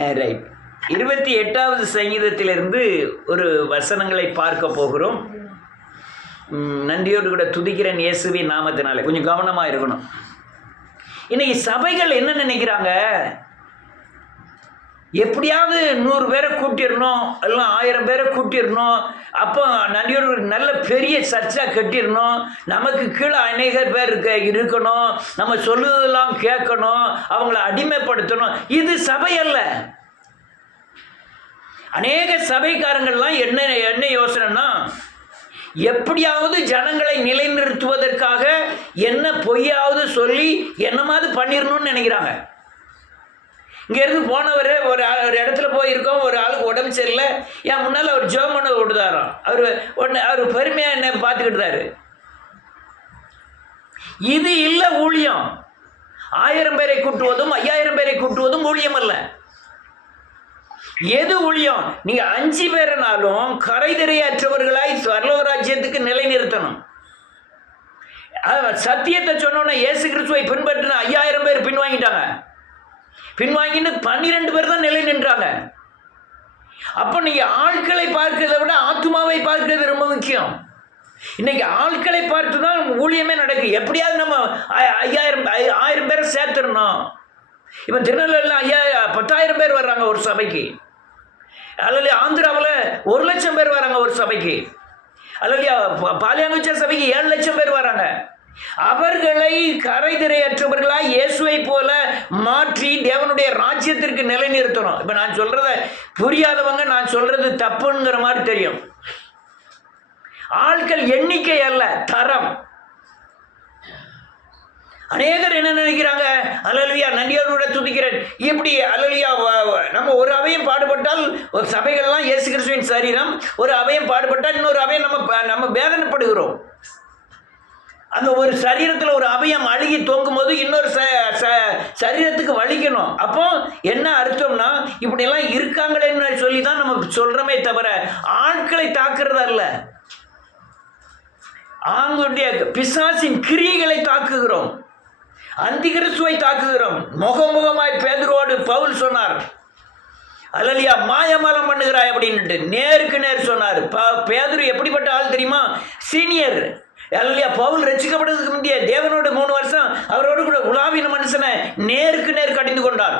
Right. 28வது சங்கீதத்திலிருந்து ஒரு வசனங்களை பார்க்க போகிறோம். நன்றியோடு கூட துதிக்கிறேன் இயேசுவின் நாமத்தினாலே. கொஞ்சம் கவனமாக இருக்கணும். இன்னைக்கு சபைகள் என்ன நினைக்கிறாங்க, எப்படியாவது 100 பேரை கூட்டிடணும், எல்லாம் 1000 பேரை கூட்டிடணும், அப்போ நன்றியோடு ஒரு நல்ல பெரிய சர்ச்சாக கட்டிடணும், நமக்கு கீழே அநேகர் பேர் இருக்கணும், நம்ம சொல்லுவதெல்லாம் கேட்கணும், அவங்கள அடிமைப்படுத்தணும். இது சபை அல்ல. அநேக சபைக்காரங்கள்லாம் என்ன யோசனைன்னா, எப்படியாவது ஜனங்களை நிலைநிறுத்துவதற்காக என்ன பொய்யாவது சொல்லி என்னமாவது பண்ணிடணும்னு நினைக்கிறாங்க. இங்கேருந்து போனவர் ஒரு இடத்துல போயிருக்கோம், ஒரு ஆளுக்கு உடம்பு சரியில்லை, என் முன்னால் அவர் ஜெபம் பண்ண விடுதாராம். அவர் பெருமையாக என்ன பார்த்துக்கிட்டாரு. இது இல்லை ஊழியம். 1000 பேரை கூட்டுவதும் 5000 பேரை கூட்டுவதும் ஊழியம் அல்ல. எது ஊழியம்? நீங்க 5 பேரனாலும் கரைதிரையற்றவர்களாய் பரலோக ராஜ்யத்துக்கு நிலைநிறுத்தணும். சத்தியத்தை சொன்னோன்னா இயேசு கிறிஸ்துவை பின்பற்றின 5000 பேர் பின்வாங்கிட்டாங்க. பின்வாங்கிட்டு 12 பேர் தான் நிலை நின்றாங்க. அப்போ நீங்க ஆட்களை பார்க்கிறத விட ஆத்மாவை பார்க்கிறது ரொம்ப முக்கியம். இன்னைக்கு ஆட்களை பார்த்து தான் ஊழியமே நடக்கு. எப்படியாவது நம்ம 1000 பேரை சேர்த்துடணும். இப்போ திருநெல்வேலியில் 10,000 பேர் வர்றாங்க ஒரு சபைக்கு. அல்லது ஆந்திராவில் 1,00,000 பேர் வராங்க ஒரு சபைக்கு. அல்லது பாலியாங்குச்ச சபைக்கு 7,00,000 பேர் வராங்க. அவர்களை கரைதிரையற்றவர்களாய் இயேசுவை போல மாற்றி தேவனுடைய ராஜ்யத்திற்கு நிலைநிறுத்தணும். இப்போ நான் சொல்றத புரியாதவங்க நான் சொல்றது தப்புங்கிற மாதிரி தெரியும். ஆட்கள் எண்ணிக்கை அல்ல, தரம். அநேகர் என்ன நினைக்கிறாங்க, அல்லேலூயா நன்றியோடு துதிக்கிறேன், இப்படி அல்லேலூயா நம்ம ஒரு அவையும் பாடுபட்டால் ஒரு சபைகள்லாம் இயேசு கிறிஸ்துவின் சரீரம், ஒரு அவையும் பாடுபட்டால் இன்னொரு அவையும் நம்ம வேதனைப்படுகிறோம். அந்த ஒரு சரீரத்தில் ஒரு அவயம் அழுகி தொங்கும் போது இன்னொரு சரீரத்துக்கு வலிக்கணும். அப்போ என்ன அர்த்தம்னா, இப்படியெல்லாம் இருக்காங்களேன்னு சொல்லி தான் நம்ம சொல்றோமே தவிர ஆட்களை தாக்குறது அல்ல. ஆங்களுடைய பிசாசின் கிரியைகளை தாக்குகிறோம், அந்திகிறிஸ்துவை தாக்குகிறோம். முகமுகமாய் பேதுருவோடு பவுல் சொன்னார், அல்லேலூயா மாயமாலம் பண்ணுகிறாய் அப்படின்ட்டு நேருக்கு நேர் சொன்னார். பேதுரு எப்படிப்பட்ட ஆள் தெரியுமா? சீனியர். அல்லேலூயா பவுல் ரட்சிக்கப்படுறதுக்கு முந்தைய தேவனோடு 3 வருஷம் அவரோடு கூட உலாவின மனுஷனை நேருக்கு நேர் கடிந்து கொண்டார்.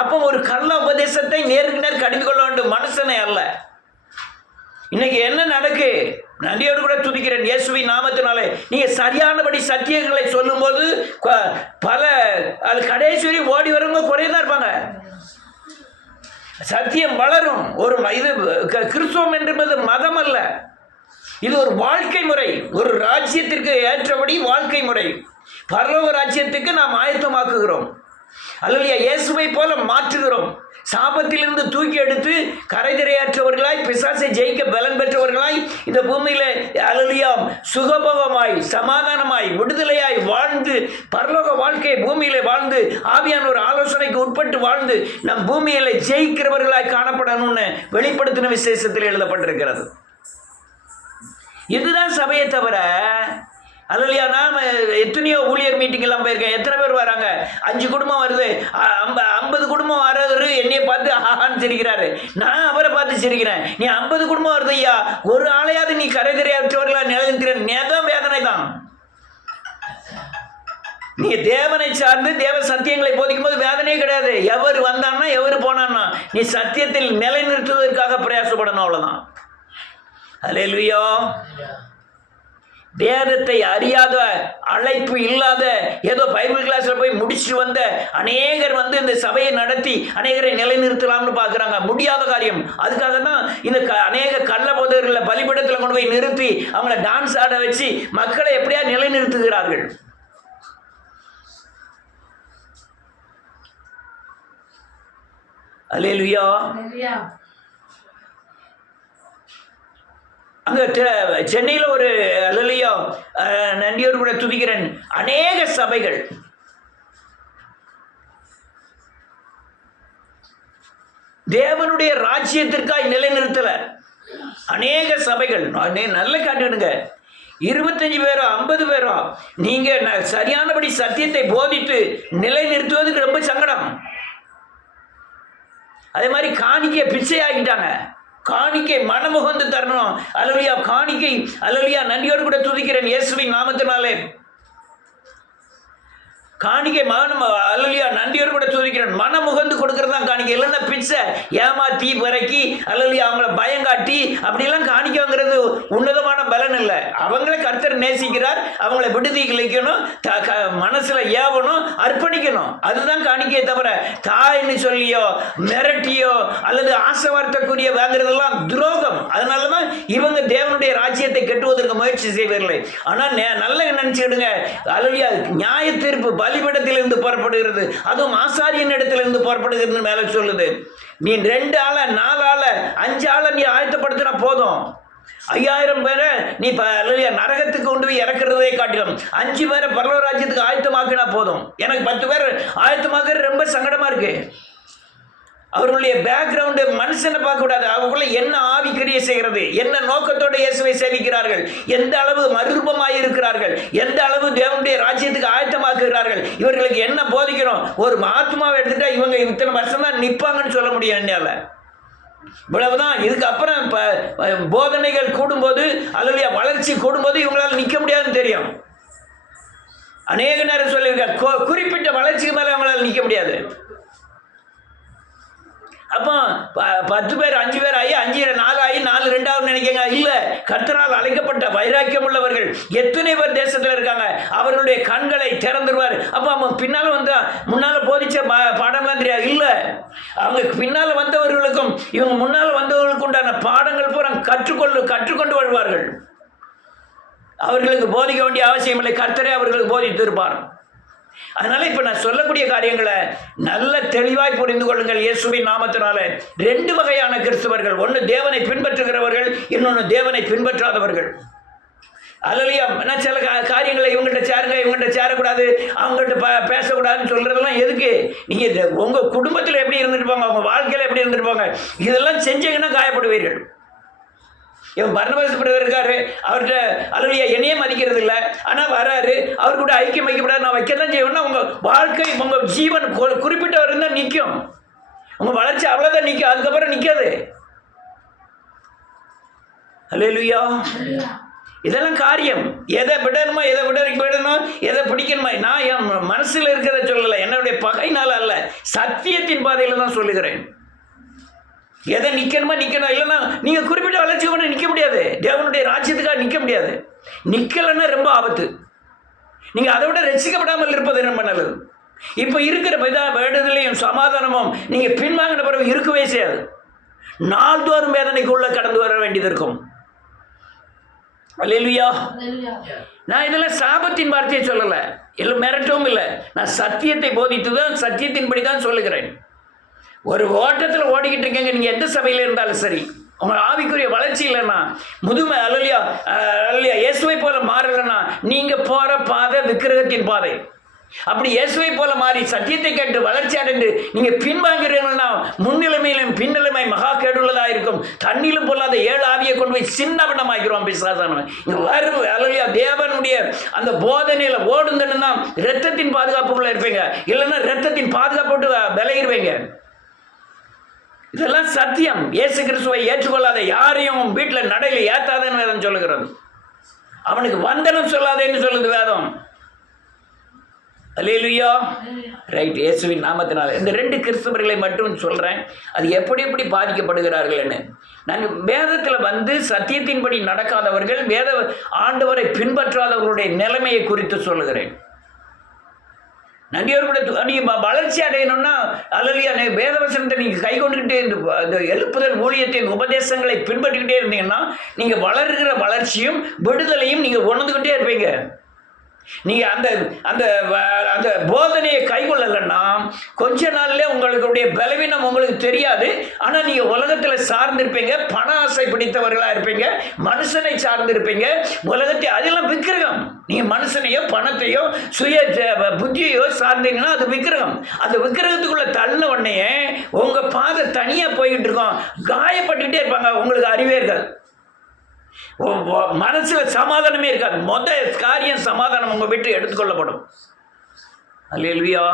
அப்போ ஒரு கள்ள உபதேசத்தை நேருக்கு நேர் கடிந்து கொள்ள வேண்டும், மனுஷனை அல்ல. இன்னைக்கு என்ன நடக்கு? நன்றியோடு கூட துதிக்கிறேன் இயேசுவின் நாமத்தினாலே. நீங்க சரியானபடி சத்தியங்களை சொல்லும் போது பல அது கடைசி ஓடி வரவங்க குறையதான் இருப்பாங்க. சத்தியம் வளரும். ஒரு இது கிறிஸ்துவம் என்பது மதம் அல்ல, இது ஒரு வாழ்க்கை முறை. ஒரு ராஜ்யத்திற்கு ஏற்றபடி வாழ்க்கை முறை. பரலோக ராஜ்யத்துக்கு நாம் ஆயத்தமாக்குகிறோம். அல்லேலூயா இயேசுவை போல மாற்றுகிறோம். சாபத்திலிருந்து தூக்கி எடுத்து கரைதிரையற்றவர்களாய் பிசாசை ஜெயிக்க பலன் பெற்றவர்களாய் இந்த பூமியில அல்லேலூயா சுகபோகமாய் சமாதானமாய் விடுதலையாய் வாழ்ந்து பரலோக வாழ்க்கையை பூமியில வாழ்ந்து ஆவியான ஒரு ஆலோசனைக்கு உட்பட்டு வாழ்ந்து நம் பூமியில ஜெயிக்கிறவர்களாய் காணப்படணும்னு வெளிப்படுத்தின விசேஷத்தில் எழுதப்பட்டிருக்கிறது. இதுதான் சபையை தவிர அல்லையா நாம் எத்தனையோ ஊழியர் மீட்டிங் எல்லாம் போயிருக்கேன். எத்தனை பேர் வராங்க? 5 குடும்பம் வருது, 50 குடும்பம் வர்றவர் என்னையை பார்த்து ஆஹான்னு சிரிக்கிறாரு, நான் அவரை பார்த்து சிரிக்கிறேன். நீ 50 குடும்பம் வருது ஐயா, ஒரு ஆளையாவது நீ கரைதிரையற்றவர்களா நிலைநிறுத்திற நேதான் வேதனை தான். நீ தேவனை சார்ந்து தேவ சத்தியங்களை போதிக்கும் போது வேதனையே கிடையாது. எவர் வந்தான்னா எவர் போனான்னா நீ சத்தியத்தில் நிலைநிறுத்துவதற்காக பிரயாசப்படணும், அவ்வளவுதான். அல்லேலூயா. வேதத்தை அறியாத, அழைப்பு இல்லாத, ஏதோ பைபிள் கிளாஸ்ல போய் முடிச்சுட்டு வந்த அநேகர் இந்த சபையை நடத்தி அநேகரை நிலைநிறுத்தலாம்னு பார்க்குறாங்க. முடியாத காரியம். அதுக்காக தான் இந்த அநேக கள்ள போதகர்களை பலிபீடத்தில் கொண்டு போய் நிறுத்தி அவங்கள டான்ஸ் ஆட வச்சு மக்களை எப்படியா நிலைநிறுத்துகிறார்கள். அல்லேலூயா. அங்கே சென்னையில் ஒரு அல்லேலூயா நன்றியோடு கூட துதிக்கிறேன் அநேக சபைகள் தேவனுடைய ராஜ்யத்திற்காய் நிலைநிறுத்தல. அநேக சபைகள் நல்ல காட்டுடுங்க, 25 பேரோ 50 பேரோ நீங்க சரியானபடி சத்தியத்தை போதித்து நிலைநிறுத்துவதற்கு ரொம்ப சங்கடம். அதே மாதிரி காணிக்கை பிச்சை ஆகிட்டாங்க. காணிக்கை மனமுகந்து தரணும். அல்லேலூயா. காணிக்கை அல்லேலூயா நன்றியோடு கூட துதிக்கிறேன் இயேசுவின் நாமத்தினாலே. காணிக்கை அல்லேலூயா நன்றியோடு கூட துதிக்கிறேன். மனமுகந்து கொடுக்கறது தான் காணிக்கை. இல்லைன்னா பிச்சை ஏமாத்தி பிறக்கி அல்லேலூயா அவங்கள பயங்காட்டி அப்படிலாம் காணிக்கைங்கிறது உன்னதமான பலன் இல்லை. அவங்கள கர்த்தர் நேசிக்கிறார். அவங்கள விடுதிக்கணும், மனசுல ஏவணும், அர்ப்பணிக்கணும். அதுதான் காணிக்கையை தவிர தாய்ன்னு சொல்லியோ மிரட்டியோ அல்லது ஆசை வார்த்தைக்குரிய வாங்குறதெல்லாம் துரோகம். அதனாலதான் இவங்க தேவனுடைய ராஜ்யத்தை கட்டுவதற்கு முயற்சி செய்வதில்லை. ஆனா நல்ல நினைச்சுக்கிடுங்க, அல்லேலூயா நியாய தீர்ப்பு பலிபீடத்திலிருந்து புறப்படுகிறது, அதுவும் ஆசாரியன் இடத்திலிருந்து புறப்படுகிறது மேல சொல்லுது. நீ 2 ஆளை 4 ஆளை 5 ஆளை நீ ஆயத்தப்படுத்தினா போதும். 5000 பேரை நீ நரகத்துக்கு கொண்டு போய் இறக்குறதே காட்டிலும் 5 பேரை பரலோக ராஜ்யத்துக்கு ஆயத்தமாக்கினா போதும். எனக்கு 10 பேர் ஆயத்தமாக்குறது ரொம்ப சங்கடமா இருக்கு. அவர்களுடைய பேக்ரவுண்டு மனுஷனை பார்க்க கூடாது. அவங்களுக்குள்ள என்ன ஆவிக்கிரியை செய்கிறது, என்ன நோக்கத்தோடு இயேசுவை சேவிக்கிறார்கள், எந்த அளவு மறுரூபமாய் இருக்கிறார்கள், எந்த அளவு தேவனுடைய ராஜ்யத்துக்கு ஆயத்தமாக்குகிறார்கள், இவர்களுக்கு என்ன போதிக்கணும். ஒரு ஆத்மாவை எடுத்துட்டா இவங்க இத்தனை வருஷம் தான் நிற்பாங்கன்னு சொல்ல முடியும் என்னால. இவ்வளவுதான். இதுக்கப்புறம் போதனைகள் கூடும்போது அல்லது வளர்ச்சி கூடும்போது இவங்களால நிற்க முடியாதுன்னு தெரியும். அநேக நேரம் சொல்லியிருக்காங்க, குறிப்பிட்ட வளர்ச்சிக்கு மேலே அவங்களால நிற்க முடியாது. அப்போ 10 பேர் 5 பேர் ஆகி 5 4 ஆகி 4 2 நினைக்கங்க. இல்லை, கர்த்தரால் அழைக்கப்பட்ட வைராக்கியம் உள்ளவர்கள் எத்தனை பேர் தேசத்தில் இருக்காங்க. அவர்களுடைய கண்களை திறந்துருவார். அப்போ அவன் பின்னால் வந்தா முன்னால் போதிச்ச பாடம்லாம் தெரியாது. இல்லை, அவங்க பின்னால் வந்தவர்களுக்கும் இவங்க முன்னால் வந்தவர்களுக்கு உண்டான பாடங்கள் பூரா கற்றுக்கொண்டு வருவார்கள். அவர்களுக்கு போதிக்க வேண்டிய அவசியம் இல்லை, கர்த்தரே அவர்களுக்கு போதித்து இருப்பார். அதனால இப்ப நான் சொல்லக்கூடிய காரியங்களை நல்ல தெளிவாய் புரிந்து கொள்ளுங்கள் இயேசுவின் நாமத்தினால. 2 வகையான கிறிஸ்தவர்கள், ஒன்று தேவனை பின்பற்றுகிறவர்கள், இன்னொன்று தேவனை பின்பற்றாதவர்கள். அல்லேலூயா. நான் சில காரியங்களை இவங்ககிட்ட சேருங்க, இவங்ககிட்ட சேரக்கூடாது, அவங்ககிட்ட பேசக்கூடாதுன்னு சொல்றதெல்லாம் எதுக்கு? நீங்க உங்க குடும்பத்தில் எப்படி இருந்துருப்பாங்க, உங்க வாழ்க்கையில் எப்படி இருந்துருப்பாங்க, இதெல்லாம் செஞ்சீங்கன்னா காயப்படுவீர்கள். இவன் பர்னபாஸ் பிரதர் இருக்காரு, அவர்கிட்ட அல்லேலூயா என்னையே மதிக்கிறது இல்லை, ஆனால் வராரு, அவர் கூட ஐக்கியம் வைக்கப்படாது, நான் வைக்கத்தான் செய்வேன்னா உங்க வாழ்க்கை உங்க ஜீவன் குறிப்பிட்ட வரைக்கும் தான் நிற்கும். உங்க வளர்ச்சி அவ்வளோதான் நிற்கும், அதுக்கப்புறம் நிற்காது. அல்லேலூயா. இதெல்லாம் காரியம். எதை விடணுமோ எதை விடணும், எதை பிடிக்கணுமா, நான் என் மனசில் இருக்கிறத சொல்லலை, என்னுடைய பகையினால அல்ல, சத்தியத்தின் பாதையில் தான் சொல்லுகிறேன். எதை நிற்கணுமா நிற்கணும். இல்லைன்னா நீங்கள் குறிப்பிட்ட வளர்ச்சிக்கு கூட நிற்க முடியாது, தேவனுடைய ராஜ்யத்துக்காக நிற்க முடியாது. நிற்கலைன்னா ரொம்ப ஆபத்து. நீங்கள் அதை விட ரசிக்கப்படாமல் இருப்பது ரொம்ப நல்லது. இப்போ இருக்கிற வேடுதலையும் சமாதானமும் நீங்கள் பின்வாங்கின பிறகு இருக்கவே செய்யாது. நாள்தோறும் வேதனைக்குள்ள கடந்து வர வேண்டியது இருக்கும். அல்லேலூயா. நான் இதெல்லாம் சாபத்தின் வார்த்தையை சொல்லலை, எல்லாம் மிரட்டவும் இல்லை. நான் சத்தியத்தை போதித்து தான் சத்தியத்தின்படி தான் சொல்லுகிறேன். ஒரு ஓட்டத்தில் ஓடிக்கிட்டு இருக்கீங்க, நீங்கள் எந்த சபையில் இருந்தாலும் சரி, உங்கள் ஆவிக்குரிய வளர்ச்சி இல்லைன்னா, முதுமை அல்லேலூயா இயேசுவை போல மாறலைன்னா, நீங்கள் போகிற பாதை விக்கிரகத்தின் பாதை. அப்படி இயேசுவை போல மாறி சத்தியத்தை கேட்டு வளர்ச்சி அடைந்து நீங்கள் பின்வாங்கிறீங்கன்னா முன்னிலைமையிலும் பின்னிலைமை மகா கேடுள்ளதாக இருக்கும். தண்ணியிலும் பொல்லாத 7 ஆவியை கொண்டு போய் சின்ன பண்ணமாக்கிறோம் பிசாசானவன். இங்கே வரும் அல்லேலூயா தேவனுடைய அந்த போதனையில் ஓடுந்தன்னா இரத்தத்தின் பாதுகாப்புக்குள்ளே இருப்பீங்க, இல்லைன்னா இரத்தத்தின் பாதுகாப்பு விட்டு விளையிடுவீங்க. இதெல்லாம் சத்தியம். இயேசு கிறிஸ்துவை ஏற்றுக்கொள்ளாத யாரையும் வீட்டில் நடையில் ஏத்தாதன்னு வேதம் சொல்லுகிறது. அவனுக்கு வந்தனம் சொல்லாதேன்னு சொல்லுது வேதம். அல்லேலூயா. ரைட். இயேசுவின் நாமத்தினால இந்த 2 கிறிஸ்தவர்களை மட்டும் சொல்கிறேன், அது எப்படி பாதிக்கப்படுகிறார்கள்னு. நாங்கள் வேதத்தில் சத்தியத்தின்படி நடக்காதவர்கள், வேத ஆண்டவரை பின்பற்றாதவர்களுடைய நிலைமையை குறித்து சொல்லுகிறேன். நன்றியோடு கூட நீங்கள் வளர்ச்சி அடையணும்னா அல்லேலூயா வேதவசனத்தை நீங்கள் கை கொண்டுக்கிட்டே இந்த எழுப்புதல் ஊழியத்தின் உபதேசங்களை பின்பற்றிக்கிட்டே இருந்தீங்கன்னா நீங்கள் வளர்கிற வளர்ச்சியும் விடுதலையும் நீங்கள் உணர்ந்துக்கிட்டே இருப்பீங்க. நீங்கள் அந்த அந்த அந்த போதனையை கைகொள்ளலைன்னா கொஞ்ச நாள்ல உங்களுடைய பலவீனம் உங்களுக்கு தெரியாது. ஆனால் நீங்கள் உலகத்தில் சார்ந்திருப்பீங்க, பண ஆசை பிடித்தவர்களாக இருப்பீங்க, மனுஷனை சார்ந்திருப்பீங்க. உலகத்தை அதெல்லாம் விக்கிரகம். நீங்கள் மனுஷனையோ பணத்தையோ சுய புத்தியையோ சார்ந்தீங்கன்னா அது விக்கிரகம். அந்த விக்கிரகத்துக்குள்ளே தள்ளின உடனே உங்கள் பாதை தனியாக போய்கிட்டு இருக்கோம், காயப்பட்டுக்கிட்டே இருப்பாங்க. உங்களுக்கு அறிவே இருக்காது, மனசுல சமாதானமே இருக்காது. காரியம் சமாதானம் உங்க வீட்டு எடுத்துக்கொள்ளப்படும். அல்லேலூயா.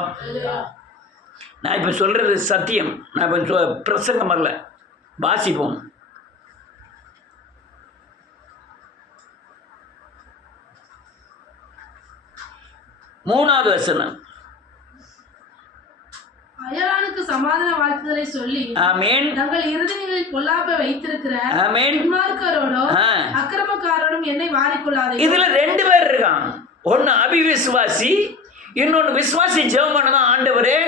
நான் இப்போ சொல்கிறது சத்தியம். நான் இப்போ பிரசங்கம் அல்ல. வாசிப்போம். மூணாவது வசனம். அயலானுக்கு சமாதான வாழ்த்துதலை சொல்லி ஆமென். தங்கள் இருதயங்களில் பொல்லாப்பை வைத்திருக்கிற ஆமென். துன்மார்க்கரோடும் அக்கிரமக்காரோடும் என்னை வாரிக்கொள்ளாதே. இதுல 2 பேர் இருக்கான். ஒன்னு அபிவிசுவாசி, இன்னொன்று விசுவாசி. ஜெபம் பண்ணதான், ஆண்டவரே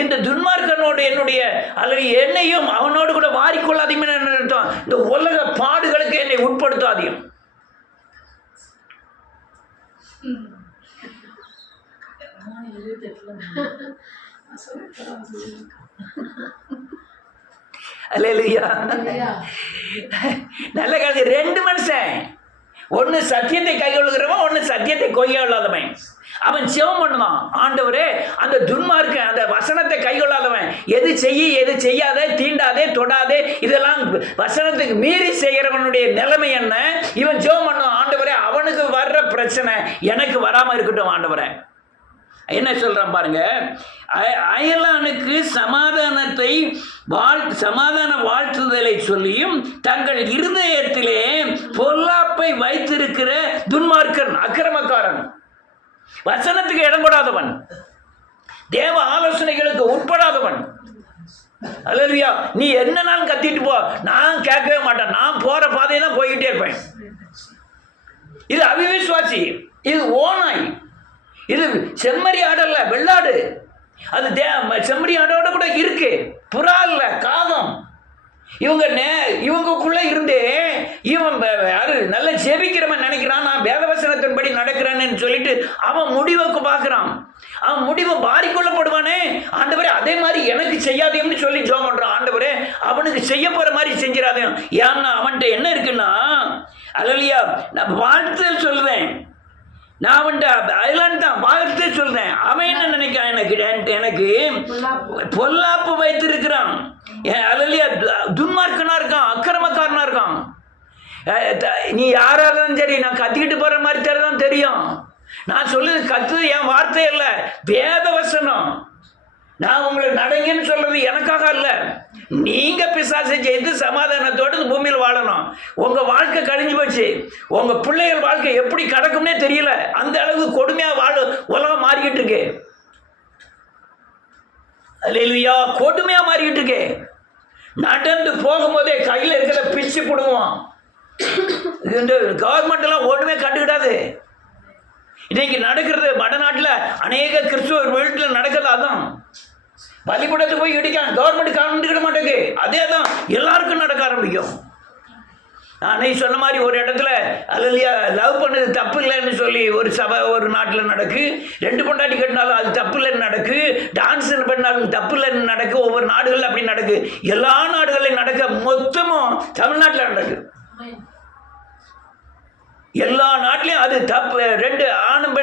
இந்த துன்மார்க்கனோடு என்னுடைய அல்லது என்னையும் அவனோடு கூட வாரிக்கொள்ளாதீங்கன்னு என்ன அர்த்தம்? இந்த உலக பாடுகளுக்கு என்னை உட்படுத்தாதீங்க. அல்லேலூயா. நல்ல காலத்து 2 மனுஷன். ஒன்று சத்தியத்தை கைகொள்கிறவன், ஒன்று சத்தியத்தை கைகொள்ளாதவன். அவன் ஜெபம் பண்ணுவான், ஆண்டவரே அந்த துன்மார்க்கன் அந்த வசனத்தை கைகொள்ளாதவன் எது செய்ய எது செய்யாதே, தீண்டாதே, தொடாதே, இதெல்லாம் வசனத்துக்கு மீறி செய்கிறவனுடைய நிலைமை என்ன? இவன் ஜெபம் பண்ணுவான், ஆண்டவரே அவனுக்கு வர்ற பிரச்சனை எனக்கு வராமல் இருக்கட்டும் ஆண்டவரே. என்ன சொல்றான் பாருங்க. அயலானுக்கு சமாதான வாழ்த்துதலை சொல்லியும் தங்கள் இருதயத்திலே பொல்லாப்பை வைத்திருக்கிற துன்மார்க்கன், அக்கிரமக்காரன், வசனத்துக்கு இடம் கொடாதவன், தேவ ஆலோசனைகளுக்கு உட்படாதவன். அல்லேலூயா. நீ என்னன்னாலும் கத்திட்டு போ, நான் கேட்கவே மாட்டேன், நான் போற பாதையை தான் போய்கிட்டே இருப்பேன். இது அவிவிசுவாசி, இது ஓநாய், இது செம்மறி ஆடல்ல, வெள்ளாடு. அது செம்மறி ஆடோட கூட இருக்கு, புறா இல்ல, காகம். இவங்களுக்குள்ள இருந்தே இவன் யாரு நல்ல ஜெபிக்கிறவன் நினைக்கிறான், நான் வேதவசனத்தின்படி நடக்கிறேன்னு சொல்லிட்டு அவன் முடிவுக்கு பார்க்குறான். அவன் முடிவை மாறிக்கொள்ளப்படுவானே, ஆண்டவரே அதே மாதிரி எனக்கு செய்யாதேன்னு சொல்லி ஜெபம் பண்றான். ஆண்டவரே அவனுக்கு செய்ய போற மாதிரி செஞ்சிடாதே. ஏன்னா அவன்கிட்ட என்ன இருக்குன்னா, அல்லேலூயா, நான் வாழ்த்து சொல்றேன், நான் அவன்கிட்ட அதெல்லாம் தான் வாழ்த்து சொல்றேன். அவன் என்ன நினைக்கிறான், எனக்கு பொல்லாப்பு வைத்திருக்கிறான், அல்லேலூயா, துன்மார்க்கனா இருக்கான், அக்கிரமக்காரனா இருக்கான். நீ யாரா இருந்தாலும் சரி, நான் கத்திக்கிட்டு போற மாதிரி தான் தெரியும். நான் சொல்லுது கத்து என் வார்த்தை இல்லை, வேத வசனம். நான் உங்களை நடங்கன்னு சொல்றது எனக்காக அல்ல. நீங்க பிசாசை ஜெயித்து சமாதானத்தோடு பூமியில் வாழணும். உங்க வாழ்க்கை கழிஞ்சு போச்சு, உங்க பிள்ளைகள் வாழ்க்கை எப்படி கடக்கும்னே தெரியல. அந்த அளவுக்கு கொடுமையா உலகம் மாறிக்கிட்டு இருக்கு. அல்லேலூயா. கொடுமையா மாறிக்கிட்டு இருக்கு. நடந்து போகும்போதே கையில் இருக்கிற பிச்சு போடுவான். இந்த கவர்மெண்ட் எல்லாம் ஒண்ணுமே கண்டுக்கிடாது. இன்னைக்கு நடக்கிறது வடநாட்டில் அநேக கிறிஸ்துவர் வீட்டில் நடக்கிறது அதான். பள்ளிக்கூடத்துக்கு போய் இடிக்கான், கவர்மெண்ட் கண்டுக்கிட மாட்டேங்குது. அதே தான் எல்லாருக்கும் நடக்க ஆரம்பிக்கும். நானே சொன்ன மாதிரி ஒரு இடத்துல அல்லேலூயா, லவ் பண்ணது தப்பு இல்லைன்னு சொல்லி ஒரு நாட்டில் நடக்கு. 2 பொண்டாட்டி கட்டினாலும் அது தப்பு இல்லைன்னு நடக்கு. டான்ஸ் பண்ணாலும் தப்பு இல்லைன்னு நடக்கு. ஒவ்வொரு நாடுகளில் அப்படி நடக்கு. எல்லா நாடுகளையும் நடக்க, மொத்தமும் தமிழ்நாட்டில் நடக்கு. எல்லா நாட்டிலையும் அது தப்பு. 2 ஆணும்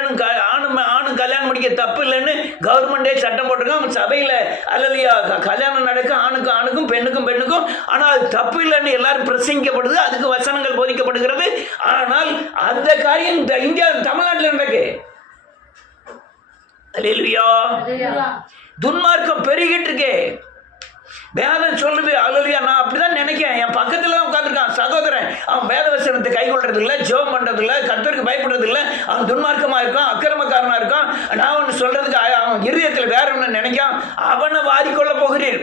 கல்யாணம் முடிக்க தப்பு இல்லைன்னு கவர்மெண்டே சட்டம் போட்டிருக்கான். சபையில் அல்லேலூயா கல்யாணம் நடக்க ஆணுக்கும் பெண்ணுக்கும். ஆனால் அது தப்பு இல்லைன்னு எல்லாரும் பிரசங்கிக்கப்படுது, அதுக்கு வசனங்கள் போதிக்கப்படுகிறது. ஆனால் அந்த காரியம் இந்தியா தமிழ்நாட்டில் நடக்கு. அல்லேலூயா. துன்மார்க்கம் பெருகிட்டு இருக்கே. வேதம் சொல்லுது, அல்லேலூயா. நான் அப்படிதான் நினைக்கிறேன். என் பக்கத்துல தான் உட்காந்துருக்கான் சகோதரன், அவன் வேத வசனத்தை கை கொள்றது இல்லை, ஜெபம் பண்றது இல்லை, கர்த்தருக்கு பயப்படுறது இல்லை, அவன் துன்மார்க்கமா இருக்கான், அக்கிரமக்காரனா இருக்கான். நான் ஒன்று சொல்றதுக்கு அவன் இருதயத்தில் வேற ஒன்று நினைக்கான். அவனை வாரிக்கொள்ள போகிறீர்.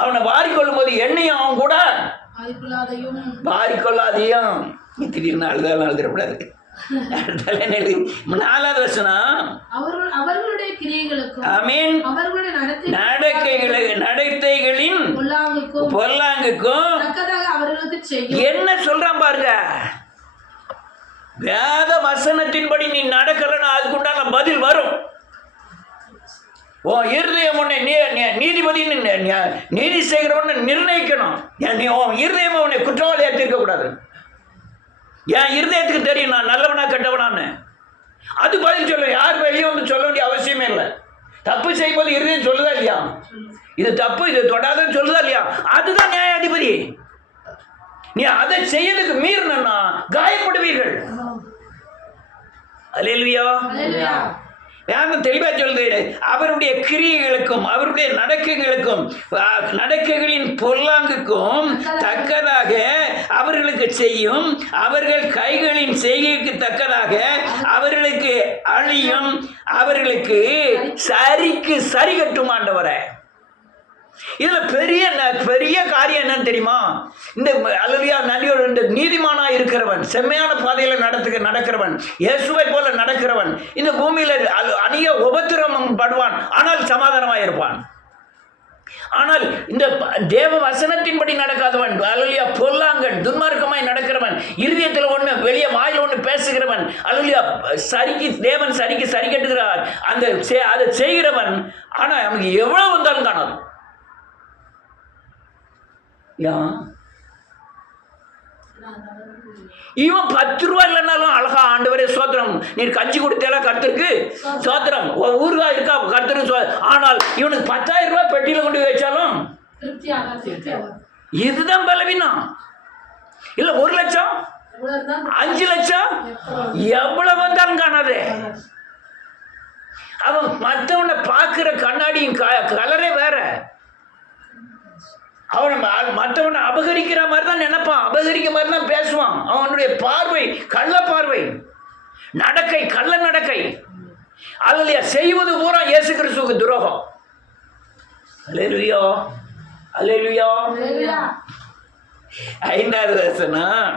அவனை வாரிக்கொள்ளும் போது என்னையும் அவன் கூட வாரிக்கொள்ளாதையும். திடீர்னு அழுதக்கூடாது. 4வது வசனம். அவர்களுடைய கிரியைகளுக்கும் ஆமென், அவர்களுடைய நடத்தைகளின் பொல்லாங்குக்கும் அவர்களுக்கு செய்யும். என்ன சொல்றான் பாருங்க. வேத வசனத்தின்படி நீ நடக்கலன்னா அதுக்குண்டான பதில் வரும். உன் இருதயம் உன்னை நீதிபதி நீதி செய்கிறவனை நிர்ணயிக்கணும். உன் இருதயம் உன்னை குற்றவாளியாக தீர்க்க கூடாது. என் இருதயத்துக்கு தெரியும் நான் நல்லவனா கெட்டவனான்னு. அது பதில் சொல்ல யார் வெளியே வந்து சொல்ல வேண்டிய அவசியமே இல்லை. தப்பு செய்யும்போது இருதயம் சொல்லுதா இல்லையா, இது தப்பு, இது தொடாதன்னு சொல்லுதா இல்லையா, அதுதான் நியாயாதிபதி. நீ அதை செய்யறதுக்கு மீறினா காயப்படுவீர்கள். அல்லேலூயா. வேதம் தெளிவாக சொல்லுது, அவருடைய கிரியைகளுக்கும் அவருடைய நடக்கைகளின் பொல்லாங்குக்கும் தக்கதாக அவர்களுக்கு செய்யும், அவர்கள் கைகளின் செய்கைக்கு தக்கதாக அவர்களுக்கு அழியும், அவர்களுக்கு சரிக்கு சரி கட்டும் ஆண்டவரை. இதுல பெரிய காரியம் என்னன்னு தெரியுமா? இந்த அல்லையா நடிகர், இந்த நீதிமானா இருக்கிறவன், செம்மையான பாதையில நடக்கிறவன், இயேசுவை போல நடக்கிறவன் இந்த பூமியில அநேக உபத்திரவம் படுவான், ஆனால் சமாதானமாக இருப்பான். ஆனால் இந்த தேவ வசனத்தின்படி நடக்காதவன், அல்லையா பொல்லாங்கன், துன்மார்க்கமாய் நடக்கிறவன், இருதயத்தில் ஒன்று வெளியே வாயில் ஒன்று பேசுகிறவன், அல்லையா தேவன் சரிக்கு சரி கட்டுகிறார் அதை செய்கிறவன், ஆனா அவனுக்கு எவ்வளவு வந்தாலும் காணாது. இவன் 10 ரூபா இல்லைன்னாலும் அழகா ஆண்டவரே சோத்திரம், நீர் கஞ்சி கொடுத்தேல கர்த்தருக்கு சோத்திரம், ஊருகா இருக்கா கர்த்தருக்கு, ஆனால் இவனுக்கு 10,000 ரூபாய் பெட்டியில கொண்டு வச்சாலும் இதுதான் பலவீனம். இல்ல 1 லட்சம் 5 லட்சம் எவ்வளவு வந்தாலும் காணாது. அவன் மற்றவனை பார்க்கிற கண்ணாடியும் கலரே வேற. அவன் மற்றவனை அபகரிக்கிற மாதிரி தான் நினைப்பான், அபகரிக்கிற மாதிரி தான் பேசுவான். அவனுடைய பார்வை கள்ள பார்வை, நடக்கை கள்ள நடக்கை, அல்லையா செய்வது பூரா இயேசு கிறிஸ்துவுக்கு துரோகம். அல்லேலூயா, அல்லேலூயா. 5வது வசனம்,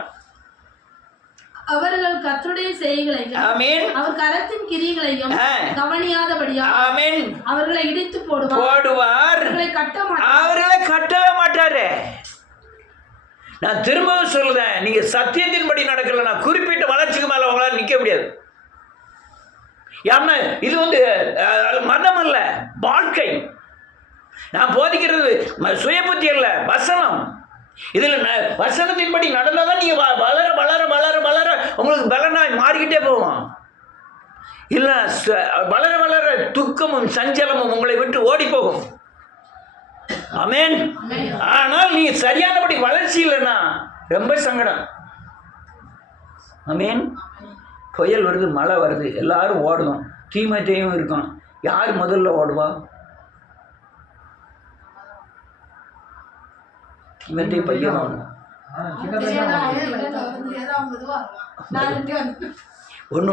அவர்கள் கர்த்தருடைய செய்கைகளையும் அவர் கரத்தின் கிரியைகளையும் கவனியாதபடியால் அவர்களை இடித்து போடுவார், அவர்களை கட்டவே மாட்டாரு. நான் திரும்பவும் சொல்லுறேன், நீங்க சத்தியத்தின்படி நடக்கல, நான் குறிப்பிட்ட வளர்ச்சிக்கு மேல உங்களால் நிக்க முடியாது. ஏன்னா இது மதம் அல்ல, வாழ்க்கை. நான் போதிக்கிறது சுய புத்தி அல்ல, வசனம். இதில் வசனத்தின்படி நடந்தாதான் நீங்க வளர வளர வளர வளர உங்களுக்கு பலனாய் மாறிக்கிட்டே போவோம். இல்ல வளர வளர துக்கமும் சஞ்சலமும் உங்களை விட்டு ஓடி போகும். ஆமென். ஆனால் நீ சரியானபடி வளர்ச்சி இல்லைன்னா ரொம்ப சங்கடம். ஆமென். புயல் வருது, மழை வருது, எல்லாரும் ஓடணும், தீமையும் இருக்கும். யார் முதல்ல ஓடுவா? இவன்டே பையன் ஒன்று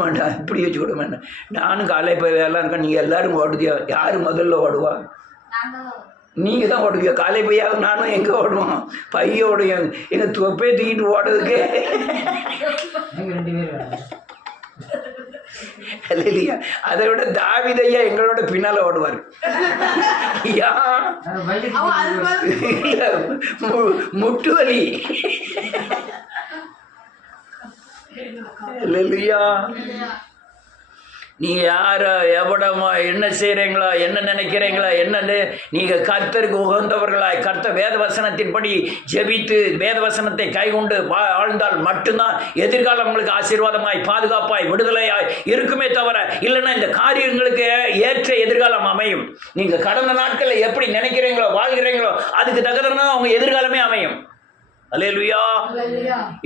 வேண்டாம், இப்படி வச்சு கூட வேண்டாம். நானும் காலை போய் வேலை இருக்கேன், நீங்கள் எல்லாரும் ஓடுதியா? யார் முதல்ல ஓடுவா? நீங்கள் தான் ஓடுவியா? காலை பையாக நானும் எங்கே ஓடுவோம்? பையோடைய எங்கள் தொப்பே தூக்கிட்டு ஓடுறதுக்கு இல்லையா? அதை விட தாவீதையா எங்களோட பின்னால ஓடுவார். முட்டு வலி இல்லையா? நீ யாரோ எவ்வளமோ என்ன செய்கிறீங்களோ, என்ன நினைக்கிறீங்களோ, என்னன்னு நீங்கள் கர்த்தருக்கு உகந்தவர்களாய் கர்த்தர் வேத வசனத்தின்படி ஜெபித்து வேத வசனத்தை கைகொண்டு வாழ்ந்தால் மட்டும்தான் எதிர்காலம் உங்களுக்கு ஆசீர்வாதமாய் பாதுகாப்பாய் விடுதலையாய் இருக்குமே தவிர இல்லைன்னா இந்த காரியங்களுக்கு ஏற்ற எதிர்காலம் அமையும். நீங்கள் கடந்த நாட்களில் எப்படி நினைக்கிறீங்களோ வாழ்கிறீங்களோ அதுக்கு தகுந்தனா அவங்க எதிர்காலமே அமையும். அல்லேலூயா.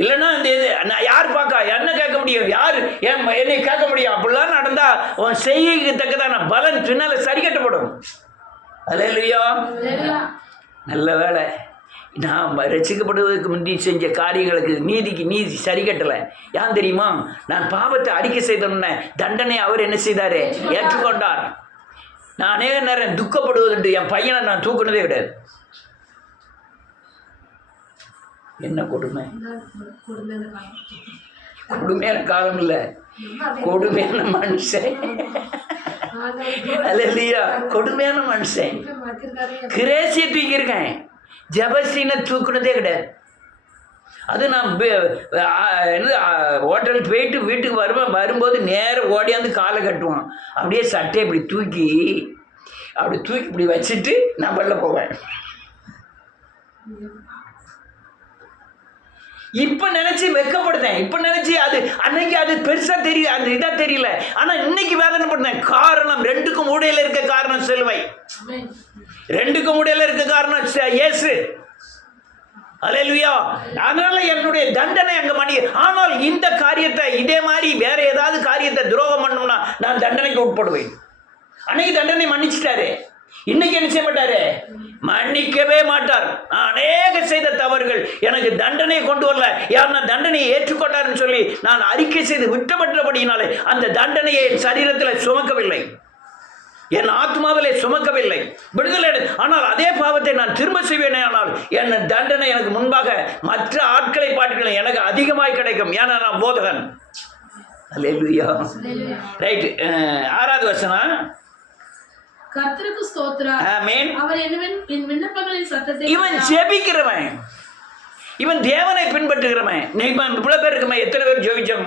இல்லைன்னா நான் யார் பார்க்க என்ன கேட்க முடியும்? யார் என்னை கேட்க முடியும்? அப்படிலாம் நடந்தா உன் செய்கைக்கு தக்கதான பலன் பின்னால சரி கட்டப்படும். அல்லேலூயா. நல்ல வேலை, நான் ரசிக்கப்படுவதற்கு முந்தி செஞ்ச காரியங்களுக்கு நீதிக்கு நீதி சரி கட்டலை. ஏன் தெரியுமா? நான் பாவத்தை அறிக்கை செய்தோன்னே தண்டனை அவர் என்ன செய்தாரு? ஏற்றுக்கொண்டார். நான் அநேக நேரம் துக்கப்படுவதுண்டு. என் பையனை நான் தூக்குனதே கிடையாது. என்ன கொடுமை! கொடுமையான காலம் இல்லை, கொடுமையான மனுஷன். அல்லேலூயா. கொடுமையான மனுஷன். கிரேசியை தூக்கியிருக்கேன், ஜபஸ்ரீனை தூக்குனதே கிடையாது. அது நான் ஹோட்டல் போயிட்டு வீட்டுக்கு வரும்போது நேரம் ஓடியாந்து காலை கட்டுவான், அப்படியே சட்டையை இப்படி தூக்கி இப்படி வச்சுட்டு நான் வெளில போவேன். இப்போ நினச்சி வெக்கப்படுத்தேன். இப்போ நினச்சி அது அன்னைக்கு அது பெருசாக தெரியல, அந்த இதாக தெரியல. ஆனால் இன்னைக்கு வேதனைப்படுத்தேன். காரணம் ரெண்டுக்கும் ஊடையில் இருக்க காரணம் சிலுவை, ரெண்டுக்கும் ஊடையில் இருக்க காரணம் இயேசு. அல்லேலூயா. அதனால என்னுடைய தண்டனை அங்கே மணி. ஆனால் இந்த காரியத்தை இதே மாதிரி வேற ஏதாவது காரியத்தை துரோகம் பண்ணோம்னா நான் தண்டனைக்கு உட்படுவேன். அன்னைக்கு தண்டனை மன்னிச்சிட்டாரு, இன்னைக்கு என்ன செய்ய மாட்டாரு? மன்னிக்கவே மாட்டார். அநேக செய்த தவறுகள் எனக்கு தண்டனை கொண்டு வரல, யாருன்னா தண்டனையை ஏற்றுக்கொண்டார்னு சொல்லி நான் அறிக்கை செய்து விட்டப்பட்டபடியினாலே அந்த தண்டனையை என் சரீரத்தில் சுமக்கவில்லை, என் ஆத்மாவிலே சுமக்கவில்லை, விடுதலை. ஆனால் அதே பாவத்தை நான் திரும்ப செய்வேனே, ஆனால் என் தண்டனை எனக்கு முன்பாக மற்ற ஆட்களை பாட்டுகள் எனக்கு அதிகமாய் கிடைக்கும். ஏன்னா நான் போதகன். அல்லேலூயா. ரைட். 6வது வசனம். கர்த்தருக்கு ஸ்தோத்திரம். ஆமென். அவர் என் விண்ணப்பங்களின் சத்தத்தை, இவன் ஜெபிக்கிறவன், இவன் தேவனை பின்பற்றுகிறவன். இவ்வளவு பேர் இருக்குமே, எத்தனை பேர் ஜெபிச்சோம்?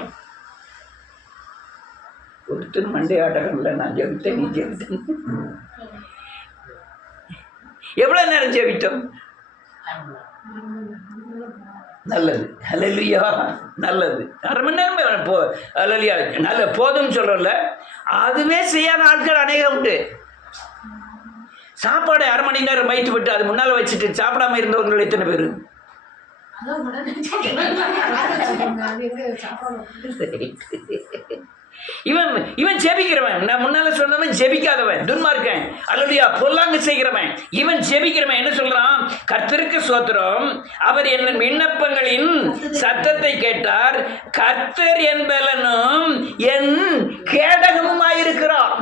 ஒருத்தர் மண்டே ஆட்டம் இல்லை, நான் ஜெபித்தேன், நீ ஜெபித்தேன். எவ்வளவு நேரம் ஜெபித்தோம்? நல்லது. அல்லேலூயா. நல்லது. 1/2 மணி நேரம் அல்லேலூயா. நல்ல போதும்னு சொல்றல, அதுவே செய்யாத ஆட்கள் அநேகம் உண்டு. சாப்பாடு 1/2 மணி நேரம் வைத்து விட்டு அது முன்னால் வச்சுட்டு சாப்பிடாம இருந்தவர்கள் எத்தனை பேர்? இவன் ஜெபிக்கிறவன். நான் முன்னால சொன்னவன் ஜெபிக்காதவன், துன்மார்க்கன், அல்லேலூயா, பொல்லாங்கு செய்கிறவன். இவன் ஜெபிக்கிறவன். என்ன சொல்றான்? கர்த்தருக்கு ஸ்தோத்திரம், அவர் என் விண்ணப்பங்களின் சத்தத்தை கேட்டார், கர்த்தர் என் பலனும் என் கேடகமுமாயிருக்கிறார்.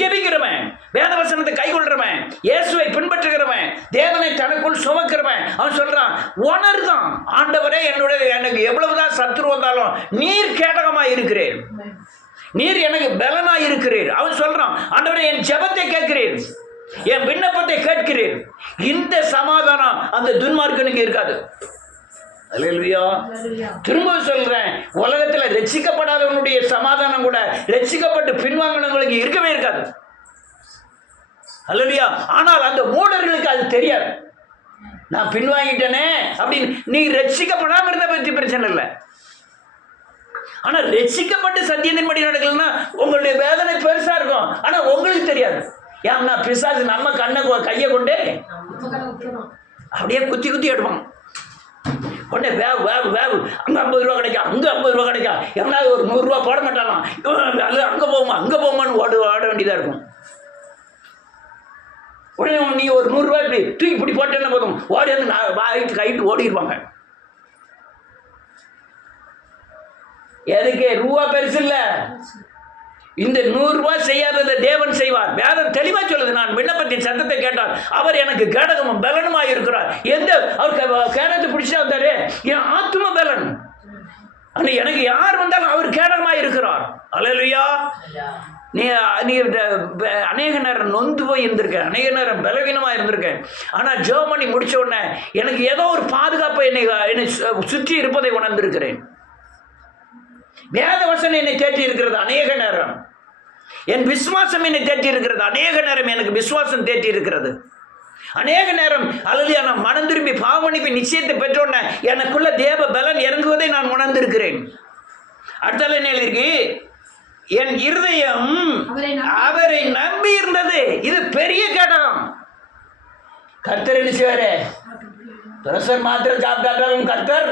ஜெபிக்கிறவன், வேதவசனத்தை கைகொள்றவன், இயேசுவை பின்பற்றுகிறவன், தேவனை தனக்குள் சுமக்கிறவன். அவன் சொல்றான், உணர்தான், ஆண்டவரே எனக்கு எவ்வளவுதான் சத்துரு வந்தாலும் நீர் கேடகமாய் இருக்கிறேன், நீர் எனக்கு பலனாய் இருக்கிறீர். அவன் சொல்றான், ஆண்டவரே என் ஜெபத்தை கேட்கிறீர், என் விண்ணப்பத்தை கேட்கிறீர். இந்த சமாதானம் அந்த துன்மார்க்கனுக்கு இருக்காது. அல்லேலூயா. திரும்ப சொல்றேன், உலகத்துல ரட்சிக்கப்படாதவனுடைய சமாதானம் கூட ரட்சிக்கப்பட்டு பின்வாங்கினவங்களுக்கு இருக்கவே இருக்காது. அல்லேலூயா. ஆனால் அந்த மூடர்களுக்கு அது தெரியாது. நான் பின்வாங்கிட்டேனே அப்படின்னு. நீ ரட்சிக்கப்படாம இருந்த பற்றி பிரச்சனை இல்லை. ஆனா ரட்சிக்கப்பட்டு சத்தியத்தின்படி நடக்கலன்னா உங்களுடைய வேதனை பெருசா இருக்கும். ஆனா உங்களுக்கு தெரியாது. ஏன்னா பிசாசு நம்ம கையை கொண்டு அப்படியே குத்தி குத்தி எடுப்பான். உடனே வேவு வேவு வேவு, அங்கே 50 ரூபா கிடைக்கும், அங்கே 50 ரூபா கிடைக்கும், எவனாவது ஒரு 100 ரூபா போட மாட்டானா, அங்கே போகுமான்னு ஓட வேண்டியதாக இருக்கும். உடனே நீ ஒரு 100 ரூபாய் இப்படி தூக்கி இப்படி போட்டேன்னா போதும், ஓடி வந்து வாய்ட்டு கைட்டு ஓடிடுவாங்க. எதுக்கு? ரூபா பெருசு இல்லை. இந்த 100 ரூபாய் செய்யாததை தேவன் செய்வார். வேதம் தெளிவா சொல்லுது, நான் விண்ணப்பத்தின் சத்தத்தை கேட்டார், அவர் எனக்கு கேடகமும் பலனுமாய் இருக்கிறார். எந்த அவர் கேடகத்தை பிடிச்சா வந்தாரு, என் ஆத்ம பலன். ஆனா எனக்கு யார் வந்தாலும் அவர் கேடகமாய் இருக்கிறார். அல்லேலூயா. நீ அநேக நேரம் நொந்து போய் இருந்திருக்கேன், அநேக நேரம் பலவீனமாக இருந்திருக்கேன். ஆனால் ஜெபம் பண்ணி முடிச்ச உடனே எனக்கு ஏதோ ஒரு பாதுகாப்பு என்னை சுற்றி இருப்பதை உணர்ந்திருக்கிறேன். வேத வசனம் என்னை தேற்றி இருக்கிறது அநேக நேரம். என் விசுவாசம் என்னை தேற்றி இருக்கிறது அநேக நேரம். எனக்கு விசுவாசம் தேற்றி இருக்கிறது அநேக நேரம். அல்லது நான் மனம் திரும்பி பாவமன்னிப்பு நிச்சயத்தை பெற்றோன்னே எனக்குள்ள தேவ பலன் இறங்குவதை நான் உணர்ந்திருக்கிறேன். அடுத்தால என்ன எழுதிருக்கு? என் இருதயம் அவரை நம்பி இருந்தது. இது பெரிய கேடகம். கர்த்தர் என்ன செய்வாரு? பிரஷர் மாத்திரை சாப்பிட்டாலும் கர்த்தர்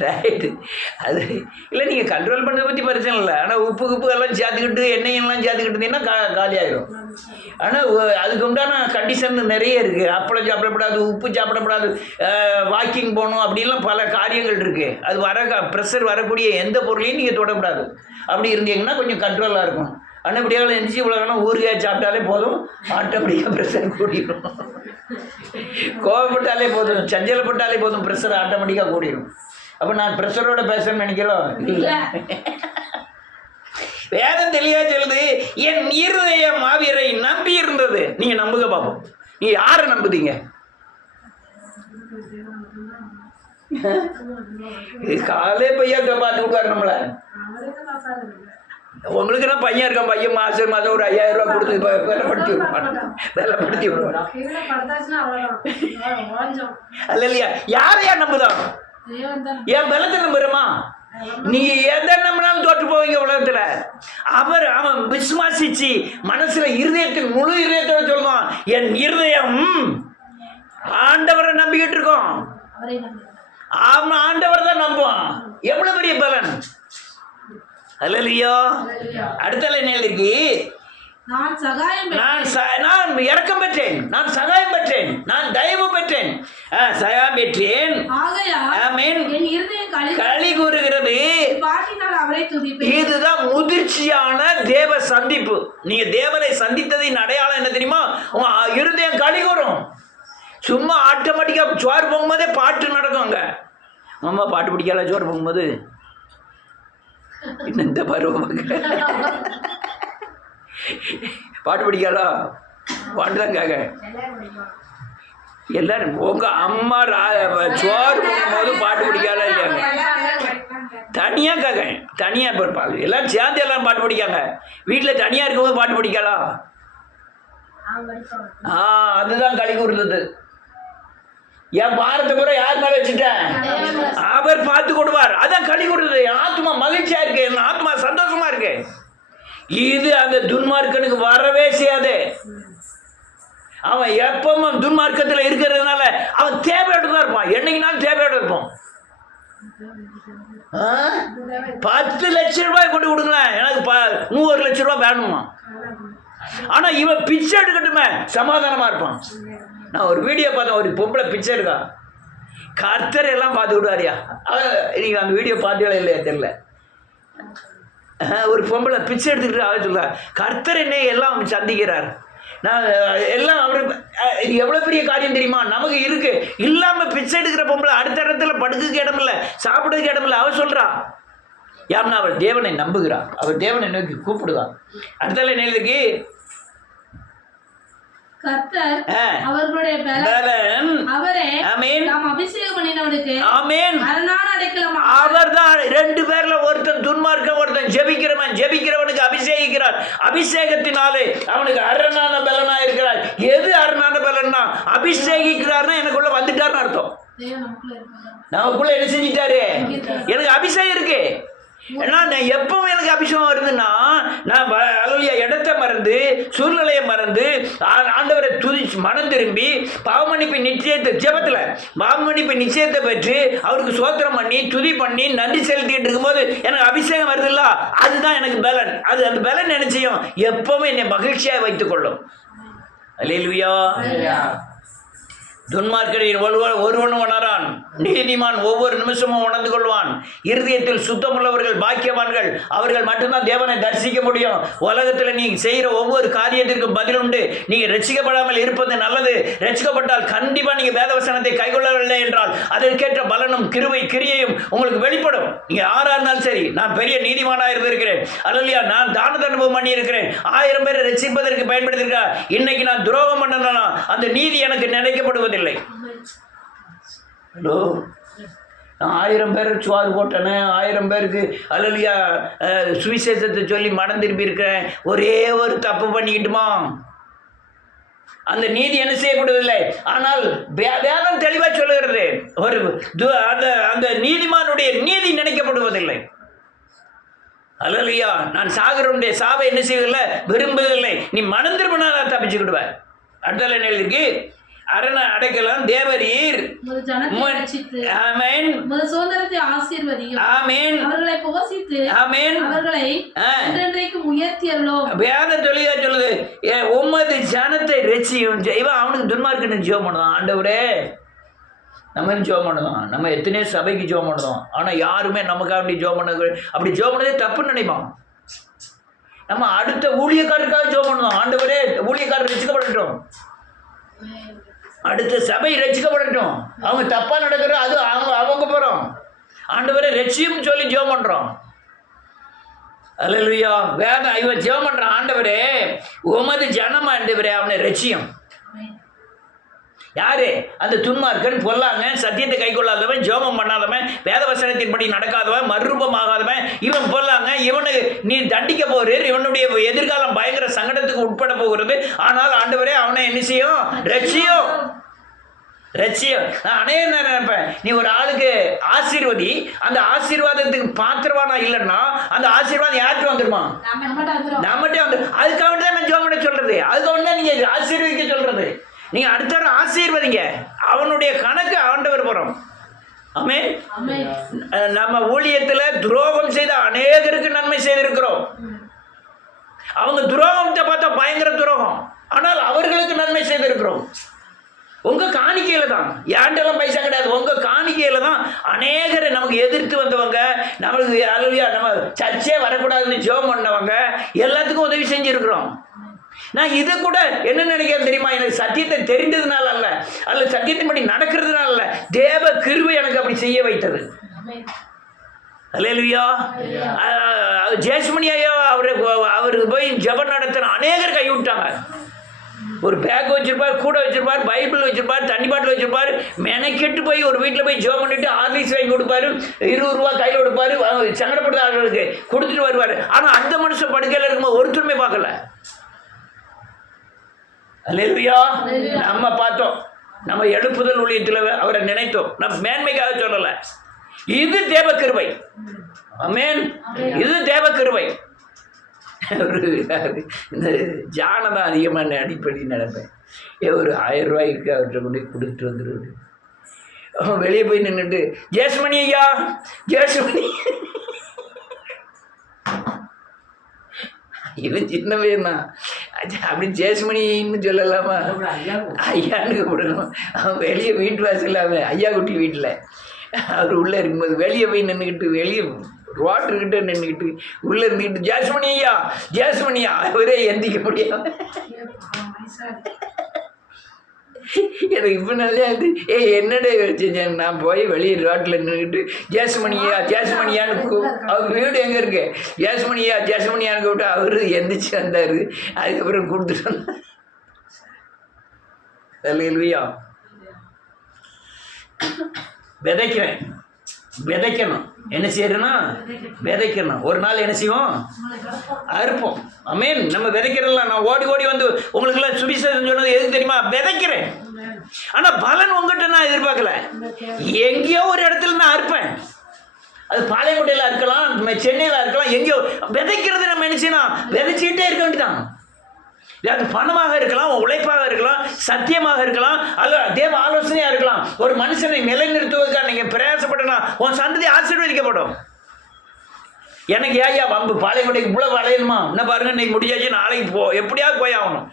ரைட்டு. அது இல்லை, நீங்கள் கண்ட்ரோல் பண்ணுறதை பற்றி பிரச்சனை இல்லை. ஆனால் உப்பு எல்லாம் சேர்த்துக்கிட்டு எண்ணெயெல்லாம் சேர்த்துக்கிட்டு காலியாகிடும். ஆனால் அதுக்கு உண்டான கண்டிஷன் நிறைய இருக்குது. அப்பளம் சாப்பிடக்கூடாது, உப்பு சாப்பிடக்கூடாது, வாக்கிங் போகணும், அப்படின்லாம் பல காரியங்கள் இருக்குது. அது ப்ரெஷர் வரக்கூடிய எந்த பொருளையும் நீங்கள் தொடக்கூடாது. அப்படி இருந்தீங்கன்னா கொஞ்சம் கண்ட்ரோலாக இருக்கும். ஆனால் இப்படியாவது எழுந்திரிச்சு இவ்வளோ வேணால் ஊறுகாய் சாப்பிட்டாலே போதும், ஆட்டோமேட்டிக்காக ப்ரெஷர் கூடிடும். கோவப்பட்டாலே போதும், சஞ்சலப்பட்டாலே போதும், ப்ரெஷர் ஆட்டோமேட்டிக்காக கூடிடும். அப்போ நான் ப்ரெஷரோட பேசணும்னு நினைக்கிறோம் இல்லை. வேதம் தெளிவாக சொல்லுது, என் இருதயம் ஆவியரை நம்பி இருந்தது. நீங்கள் நம்புங்க பார்ப்போம். நீ யாரை நம்புதீங்க? காலே பையன் பார்த்து விட்டாரு நம்மள. உங்களுக்கு நான் பையன் இருக்கான், பையன் மாதம் ஒரு 5000 ரூபா கொடுத்து வேலைப்படுத்தி விடுவான். அல்ல இல்லையா? யாரையா நம்புதான்? என் பலத்தை நம்புறமா? நீ எதை நம்பினாலும் தோற்று போவீங்க உலகத்துல. அவன் விசுவாசிச்சு மனசுல இருதயத்தில் முழு இருதயத்தோட சொல்லுவான், என் இருதயம் ஆண்டவரை நம்பிக்கிட்டு இருக்கோம். அவன் ஆண்டவர் தான் நம்புவான். எவ்வளவு பெரிய பலன்! அல்லேலூயா. அடுத்த லைன் எழுதி, நான் சகாயம் நான் இரக்கம் பெற்றேன், நான் சகாயம் பெற்றேன், நான் தயவு பெற்றேன், சகாயம் பெற்றேன். ஆமென். என் இருதயம் களி கூறுகிறது. பாட்டினால் அவரை துதிப்பேன். இதுதான் முதிர்ச்சியான தேவ சந்திப்பு. நீங்க தேவனை சந்தித்ததின் அடையாளம் என்ன தெரியுமா? உங்க இருதயம் களி கூறும். சும்மா ஆட்டோமேட்டிக்கா சோறு போகும்போதே பாட்டு நடக்கும். அங்க அம்மா பாட்டு பிடிக்காத சோறு போகும்போது இந்த பருவம் பாட்டு பிடிக்காதா? பாட்டு தான் கேட்க எல்லாரும். உங்க அம்மா சோறு போகும்போது பாட்டு பிடிக்காதா இல்லையாங்க? தனியா கேட்க, தனியா இருப்பாங்க. எல்லாரும் சேர்ந்து எல்லாரும் பாட்டு பிடிக்காங்க. வீட்டில் தனியா இருக்கும்போது பாட்டு பிடிக்காதா? அதுதான் களி கூறுறது. என் பாரத்தை கூட யார் மேல வச்சுட்டேன்? அவர் பார்த்து கொடுவார். அதான் களி கூறுறது. என் ஆத்மா மகிழ்ச்சியா இருக்கு, என் ஆத்மா சந்தோஷமா இருக்கு. இது அந்த துன்மார்க்கனுக்கு வரவே செய்யாது. அவன் எப்பவும் துன்மார்க்கத்தில் இருக்கிறதுனால அவன் தேவையோடு தான் இருப்பான். என்னைக்குனாலும் தேவையோடு இருப்பான். 10 லட்சம் ரூபாய் கொண்டு கொடுங்களேன், எனக்கு 100 லட்சம் ரூபாய் வேணுமா? ஆனா இவன் பிச்சை எடுக்கட்டுமே, சமாதானமா இருப்பான். நான் ஒரு வீடியோ பார்த்தேன், ஒரு பொம்பளை பிச்சை இருக்கா. கர்த்தர் எல்லாம் பார்த்து விடுவாரியா. நீங்கள் அந்த வீடியோ பார்த்தீங்களா இல்லையா தெரியல. ஒரு பொம்பளை பிச்சை எடுத்துக்கிட்டு அவ சொல்ல, கர்த்தர் என்னை எல்லாம் சந்திக்கிறார். நான் எல்லாம் அவரு. இது எவ்வளோ பெரிய காரியம் தெரியுமா? நமக்கு இருக்கு இல்லாமல் பிச்சை எடுக்கிற பொம்பளை அடுத்த இடத்துல படுக்கிறதுக்கு இடம் இல்லை, சாப்பிடுறதுக்கு இடம் இல்லை. அவள் சொல்கிறா யாருன்னா அவள் தேவனை நம்புகிறாள், அவள் தேவனை நோக்கி கூப்பிடுதான். அடுத்த நேரத்துக்கு கர்த்தர் அவர்களுடைய பலன் அவரே நாம் அபிஷேகம் பண்ணினவனுக்கு அரணான அடைக்கலம். அவர்தான் 2 பேர்ல ஒருத்தன் துன்மார்க்கன், ஒருத்தன் ஜெபிக்கிறவனுக்கு அபிஷேகிக்கிறார். அபிஷேகத்தினாலே அவனுக்கு அரணான பலனா இருக்கிறார். எது அரணான பலன்னா? அபிஷேகிக்கிறார்னா எனக்குள்ள வந்துட்டார்னு அர்த்தம். நமக்குள்ள என்ன செஞ்சிட்டாரு? எனக்கு அபிஷேகம் இருக்கு. ஏன்னா நான் எப்பவும் எனக்கு அபிஷேகம் வருதுன்னா, நான் இடத்தை மறந்து சூழ்நிலையை மறந்து ஆண்டவரை துதிச்சு மனம் திரும்பி பாவமன்னிப்பு நிச்சயத்தை ஜெபத்தில் பாவமன்னிப்பு நிச்சயத்தை பெற்று அவருக்கு சோத்திரம் பண்ணி துதி பண்ணி நன்றி செலுத்திட்டு இருக்கும்போது எனக்கு அபிஷேகம் வருதுல்ல, அதுதான் எனக்கு பலன். அந்த பலன் என்ன செய்யும்? எப்பவும் என்னை மகிழ்ச்சியாக வைத்துக் கொள்ளும். அல்லேலூயா. துன்மார்க்கரில் ஒருவனும் உணரான், நீதிமான் ஒவ்வொரு நிமிஷமும் உணர்ந்து கொள்வான். இருதயத்தில் சுத்தமுள்ளவர்கள் பாக்கியவான்கள், அவர்கள் மட்டும்தான் தேவனை தரிசிக்க முடியும். உலகத்தில் நீங்கள் செய்கிற ஒவ்வொரு காரியத்திற்கும் பதில் உண்டு. நீங்கள் ரட்சிக்கப்படாமல் இருப்பது நல்லது. ரட்சிக்கப்பட்டால் கண்டிப்பாக நீங்கள் வேதவசனத்தை கைக்கொள்ளவில்லை என்றால் அதற்கேற்ற பலனும் கிரியையும் உங்களுக்கு வெளிப்படும். நீங்கள் யாராக இருந்தாலும் சரி, நான் பெரிய நீதிமானாக இருந்திருக்கிறேன், அல்லையா, நான் தான தர்மம் பண்ணி இருக்கிறேன், 1000 பேரை ரட்சிப்பதற்கு பயன்படுத்திருக்கா, இன்னைக்கு நான் துரோகம் பண்ணனா அந்த நீதி எனக்கு நினைக்கப்படுவது இல்லை. ஹலோ, நான் 1000 பேர் சுவாது போட்டேன்னு 1000 பேருக்கு அல்லையா சுவிசேஷத்தை சொல்லி மனம் திரும்பி இருக்கிறேன். ஒரே ஒரு தப்பு பண்ணிக்கிட்டுமா அந்த நீதி என்ன செய்யப்படுவதில்லை. ஆனால் வேதம் தெளிவாக சொல்லுகிறது, ஒரு அந்த நீதிமானுடைய நீதி நினைக்கப்படுவதில்லை. அல்லையா, நான் சாகருடைய சாவை என்ன செய்வதில்லை, விரும்புவதில்லை. நீ மனம் திரும்பினா நான் தப்பிச்சுக்கிடுவேன். அடுத்த எழுதிருக்கு, அரண அடைக்கலாம் தேவரீர் வேத தொழிலா சொல்லுது, உமது ஜனத்தை ரட்சியும். இவன் அவனுக்கு துன்மார்க்கன்னு ஜெபம் பண்ணுவான். ஆண்டவரே, நம்ம ஜெபம் பண்ணுவோம், நம்ம எத்தனையோ சபைக்கு ஜெபம் பண்ணுவோம், ஆனால் யாருமே நமக்காக அப்படி ஜெபம் பண்ண, அப்படி ஜெபம் பண்ணதே தப்புன்னு நினைப்பான். நம்ம அடுத்த ஊழியக்காரருக்காக ஜெபம் பண்ணுவோம். ஆண்டவரே, ஊழியக்காரர் ரட்சிக்கப்படட்டும், அடுத்த சபை ரட்சிக்கப்படட்டும், அவங்க தப்பா நடக்கிற அது அவங்க போறோம். ஆண்டவரே ரட்சியும் சொல்லி ஜெபம் பண்றோம். அல்லேலூயா. வேதம் இவன் ஜெபம் பண்றான், ஆண்டவரே உமது ஜனம் ஆண்டவரே அவனை ரட்சியும். யாரு? அந்த துன்மார்க்கன், பொல்லாங்க, சத்தியத்தை கை கொள்ளாதவன், ஜெபம் பண்ணாதவன், வேதவசனத்தின்படி நடக்காதவன், மறுரூபமாகாதவன், இவன் பொல்லாங்க. இவனுக்கு நீ தண்டிக்க போறீர், இவனுடைய எதிர்காலம் பயங்கர சங்கடத்துக்கு உட்பட போகிறது. ஆனால் ஆண்டவரே அவனை என்ன செய்யும்? ரட்சியும். நான் அநேக நேரம் நினைப்பேன், நீ ஒரு ஆளுக்கு ஆசீர்வதி, அந்த ஆசீர்வாதத்துக்கு பாத்திரவானா இல்லைன்னா அந்த ஆசீர்வாதம் யார்கிட்ட வந்துருமா? நம்மகிட்ட வந்து. அதுக்காக தான் நான் ஜெபம் பண்ண சொல்றது, அதுக்காக தான் நீங்க ஆசீர்வதிக்க சொல்றது. நீங்க அடுத்த ஆசீர்வதிங்க, அவனுடைய கணக்கு ஆண்டவர் போறோம். ஆமென். ஆமென். நம்ம ஊழியத்துல துரோகம் செய்த அநேகருக்கு நன்மை செய்திருக்கிறோம். அவங்க துரோகத்தை பார்த்தா பயங்கர துரோகம், ஆனால் அவர்களுக்கு நன்மை செய்திருக்கிறோம். உங்க காணிக்கையில தான், யாண்டெல்லாம் பைசா கிடையாது, உங்க காணிக்கையில தான் அநேகரை நமக்கு எதிர்த்து வந்தவங்க, நம்மளுக்கு அலுவலியா நம்ம சர்ச்சே வரக்கூடாதுன்னு ஜெபம் பண்ணவங்க எல்லாத்துக்கும் உதவி செஞ்சிருக்கிறோம். நான் இது கூட என்ன நினைக்கிறேன் தெரியுமா, எனக்கு சத்தியத்தை தெரிந்ததுனால அல்ல சத்தியத்தின்படி நடக்கிறதுனால அல்ல, தேவ கிருபை எனக்கு அப்படி செய்ய வைத்தது. அல்லேலூயா. ஜெயசுமணி ஐயா அவருக்கு போய் ஜெபம் நடத்தின அநேகர் கைவிட்டாங்க. ஒரு பேக் வச்சிருப்பார், கூட வச்சிருப்பார், பைபிள் வச்சிருப்பார், தண்ணி பாட்டில் வச்சிருப்பார், மெனக்கெட்டு போய் ஒரு வீட்டில் போய் ஜெபம் பண்ணிட்டு ஆர்லிஸ் வாங்கி கொடுப்பாரு, 20 ரூபா கையில் கொடுப்பாரு, சங்கடப்படுத்த ஆளுகளுக்கு கொடுத்துட்டு வருவார். ஆனால் அந்த மனுஷன் படுக்கையில் இருக்கும்போது ஒருத்தருமே பார்க்கல. அல்லேலூயா. நம்ம பார்த்தோம், நம்ம எழுப்புதல் ஊழியத்தில் அவரை நினைத்தோம், நம்ம மேன்மைக்காக சொல்லலை. இது தேவ கிருபை. ஆமென். இது தேவ கிருபை. இந்த ஜானதான் அதிகமாக அடிப்படை நடப்பேன். ஒரு 1000 ரூபாய்க்கு அவர்கிட்ட கொண்டு கொடுத்துட்டு வந்துடுவாரு. அவன் வெளியே போய் நின்றுட்டு, ஜெயசுமணி ஐயா, ஜெயசுமணி. இவன் சின்ன பையன் தான், அப்படி ஜெயசுமணின்னு சொல்லலாமா, ஐயான்னு கூப்பிடணும். அவன் வெளியே வீட்டு வாசல், அவன் ஐயா குட்டி வீட்டில் அவர் உள்ளே இருக்கும்போது வெளியே போய் நின்றுக்கிட்டு, வெளியே ரோட்டர்கிட்ட நின்றுக்கிட்டு உள்ளே இருந்துக்கிட்டு, ஜெயசுமணி ஐயா, ஜெயசுமணி ஐயா, அவரே எந்திக்க முடியாது. எனக்கு இப்போ நல்லா இருந்து, என்னடே வச்சேன், நான் போய் வெளியே ரோட்டில் நின்றுக்கிட்டு ஜெயசுமணியா ஜெயசுமணியான்னு, அவர் வீடு எங்கே இருக்கு, ஜெயசுமணியா ஜெயசுமணியான்னு கூப்பிட்டு அவரு எந்திரிச்சு வந்தார். அதுக்கப்புறம் கொடுத்துட்டு வந்தார். அல்லேலூயா. விதைக்கிறேன், விதைக்கணும். என்ன செய்யறதுன்னா விதைக்கணும். ஒரு நாள் என்ன செய்வோம், அறுப்போம். ஆமென். நம்ம விதைக்கிறதெல்லாம், நான் ஓடி ஓடி வந்து உங்களுக்கெல்லாம் சுவிசேஷம் சொன்னது எதுக்கு தெரியுமா, விதைக்கிறேன். ஆனால் பலன் உங்கள்கிட்ட நான் எதிர்பார்க்கல. எங்கேயோ ஒரு இடத்துல நான் அறுப்பேன். அது பாளையங்கோட்டையில் இருக்கலாம், சென்னையில் இருக்கலாம், எங்கேயோ விதைக்கிறது. நம்ம என்ன செய்யணும், விதைச்சிக்கிட்டே இருக்க வேண்டியதான். அது பணமாக இருக்கலாம், உழைப்பாக இருக்கலாம், சத்தியமாக இருக்கலாம், அல்ல தேவ ஆலோசனையாக இருக்கலாம். ஒரு மனுஷனை நிலைநிறுத்துவதற்காக நீங்கள் பிரயாசப்பட்டனா உன் சந்ததி ஆசீர்வதிக்கப்படும். எனக்கு ஏயா வம்பு, பாளையங்கோட்டைக்கு இவ்வளோ வளையணுமா, என்ன பாருங்க, இன்னைக்கு முடியாச்சு, நாளைக்கு எப்படியாவது போய் ஆகணும்.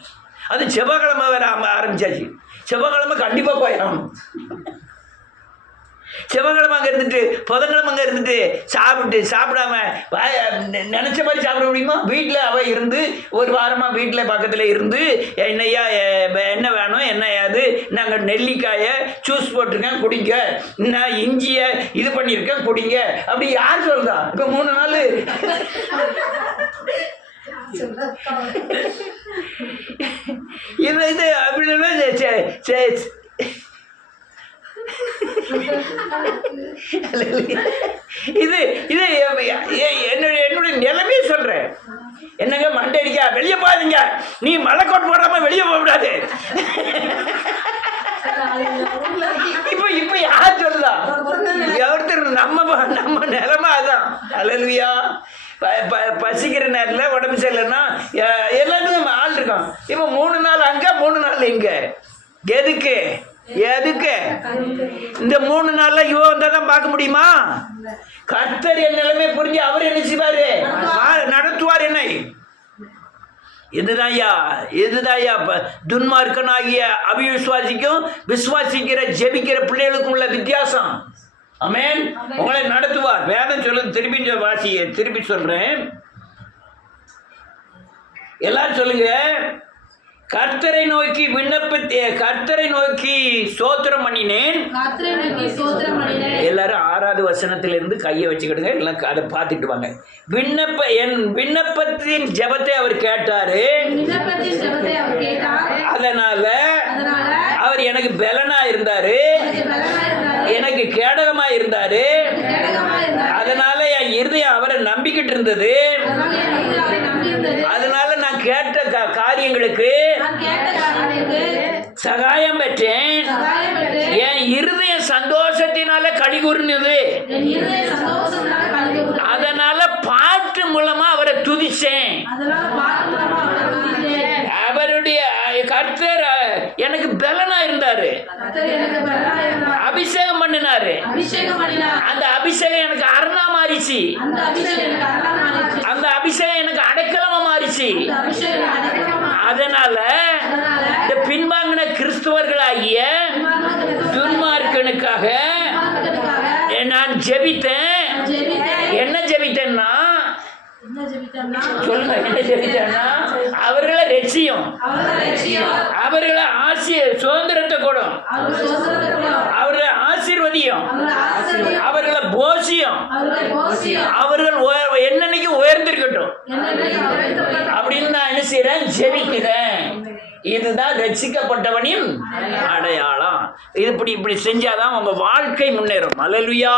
அது செவ்வாய்க்கிழமை வேற ஆரம்பிச்சாச்சு, செவ்வாய்க்கிழமை கண்டிப்பாக போய் ஆகணும். செவ்வாய்க்கிழமை அங்கே இருந்துட்டு புதன்கிழமை அங்கே இருந்துட்டு சாப்பிடாம நினச்ச மாதிரி சாப்பிட முடியுமா? வீட்டில் அவள் இருந்து ஒரு வாரமாக வீட்டில் பக்கத்தில் இருந்து, என்னையா என்ன வேணும், என்ன ஏது, நாங்கள் நெல்லிக்காயை ஜூஸ் போட்டிருக்கேன் குடிங்க, நான் இஞ்சியை இது பண்ணியிருக்கேன் குடிங்க, அப்படி யார் சொல்றா? இப்போ 3 நாள் இது அப்படின்னா இது இது என்னுடைய நிலைமையை சொல்றேன். என்னங்க மண்டை அடிக்கா, வெளியே போகாதீங்க, நீ மலைக்கோட்டு போடாம வெளியே போக கூடாது. இப்ப இப்ப யார் சொல்லுதா, ஒருத்தர் நம்ம நிலைமை அதான். அல்லேலூயா. பசிக்கிற நேரத்தில் உடம்பு சரியில்லைன்னா எல்லாத்துக்கும் ஆள் இருக்கான். இப்போ 3 நாள் அங்கே 3 நாள் இங்கே. எதுக்கு எதுக்கு இந்த 3 நாள்ல இவ வந்தா தான் பார்க்க முடியுமா? கர்த்தர் என் நிலைமை புரிஞ்சு அவர் என்ன செய்வாரு, நடத்துவார் என்னை. இதுதான்யா துன்மார்க்கனாகிய அவிசுவாசிக்கும் விசுவாசிக்கிற ஜெபிக்கிற பிள்ளைகளுக்கும் உள்ள வித்தியாசம். ஆமென். உங்களை நடத்துவார். வேதம் சொல்லுங்க, திருப்பி சொல்றேன், எல்லாரும் சொல்லுங்க. கர்த்தரை நோக்கி ஸ்தோத்திரம் பண்ணினேன். எல்லாரும் 6வது வசனத்திலிருந்து கையை வச்சுக்கிடுங்க, எல்லாம் அதை பார்த்துட்டு வாங்க. என் விண்ணப்பத்தின் ஜெபத்தை அவர் கேட்டாரு, அதனால அவர் எனக்கு பலனா இருந்தாரு, எனக்கு கேடகமா இருந்தாரு, அதனால என் இருதயம் அவரை நம்பிக்கிட்டு இருந்தது. அதனால நான் கேட்ட காரியங்களுக்கு சகாயம் பெற்றேன். என் இருதய சந்தோஷத்தினால களி கூர்ந்தது. அதனால பாட்டு மூலமா அவரை துதிச்சேன். அவருடைய கர்த்தர் எனக்கு பலனா இருந்தார். செய்தாரு? கர்த்தர் எனக்கு பலனாக இருந்தார். அபிஷேகம் பண்ணினாரு. அபிஷேகம் பண்ணினார். அந்த அபிஷேகம் எனக்கு அரணா மாறிச்சு. அந்த அபிஷேகம் எனக்கு அரணா மாறிச்சு. அந்த அபிஷேகம் எனக்கு அடைக்கலமா மாறிச்சு. அந்த அபிஷேகம் எனக்கு அடைக்கலமா மாறிச்சு. அதனால இந்த பின்வாங்கின கிறிஸ்துவர்களாகிய துன்மார்க்கனுக்காக நான் ஜெபித்தேன். என்ன ஜெபித்தேன்னா சொல்லுங்க, என்ன ஜெபித்தேன்னா அவர்களை ரட்சியும், அவர்களை சுதந்திரத்தை கொடும், அவர்களை ஆசீர்வதியும், அவர்களை போஷியும், அவர்கள் என்னன்னைக்கு உயர்ந்திருக்கட்டும் அப்படின்னு நான் என்ன செய்யறேன், ஜெபிக்கிறேன். இதுதான் ரட்சிக்கப்பட்டவனின் அடையாளம். இது இப்படி செஞ்சாதான் உங்க வாழ்க்கை முன்னேறும். அல்லேலூயா.